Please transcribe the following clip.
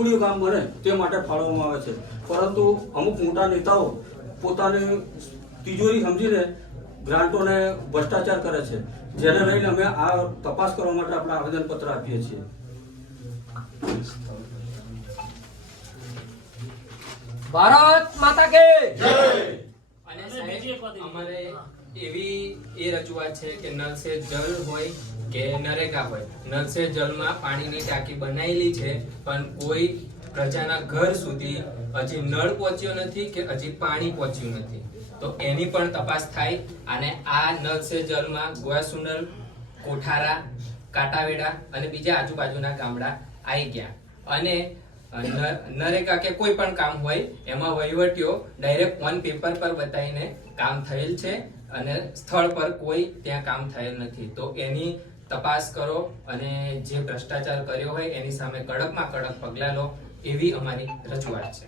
સુખુડિયું ગામ બને તે માટે ફાળવવામાં આવે છે, પરંતુ અમુક મોટા નેતાઓ પોતાની તિજોરી સમજીને ગ્રાન્ટોને ભ્રષ્ટાચાર કરે છે, જેને લઈને અમે આ તપાસ કરવા માટે આપણે આવેદનપત્ર આપીએ છીએ. ભારત માતા કે જય. અને સાહેબ અમારે એવી રજૂઆત છે કે નલ સે જલ હોય કે નરેગા હોય, નલ સે જલમાં પાણીની ટાંકી બનાવેલી છે, પણ કોઈ પ્રજાના ઘર સુધી હજી નળ પહોંચ્યો નથી કે હજી પાણી પહોંચ્યું નથી. તો એની પણ તપાસ થાય. અને આ નલ સે જલમાં ગોયાસુંડલ, કોઠારા, કાટાવેડા અને બીજા આજુબાજુના ગામડા આવી ગયા. અને નરેગા કે કોઈ પણ કામ હોય એમાં વહીવટીઓ ડાયરેક્ટ ઓન પેપર પર બતાવીને કામ થયેલ છે અને સ્થળ પર કોઈ ત્યાં કામ થયેલ નથી. તો એની તપાસ કરો અને જે ભ્રષ્ટાચાર કર્યો હોય એની સામે કડકમાં કડક પગલાં લો, એવી અમારી રજૂઆત છે.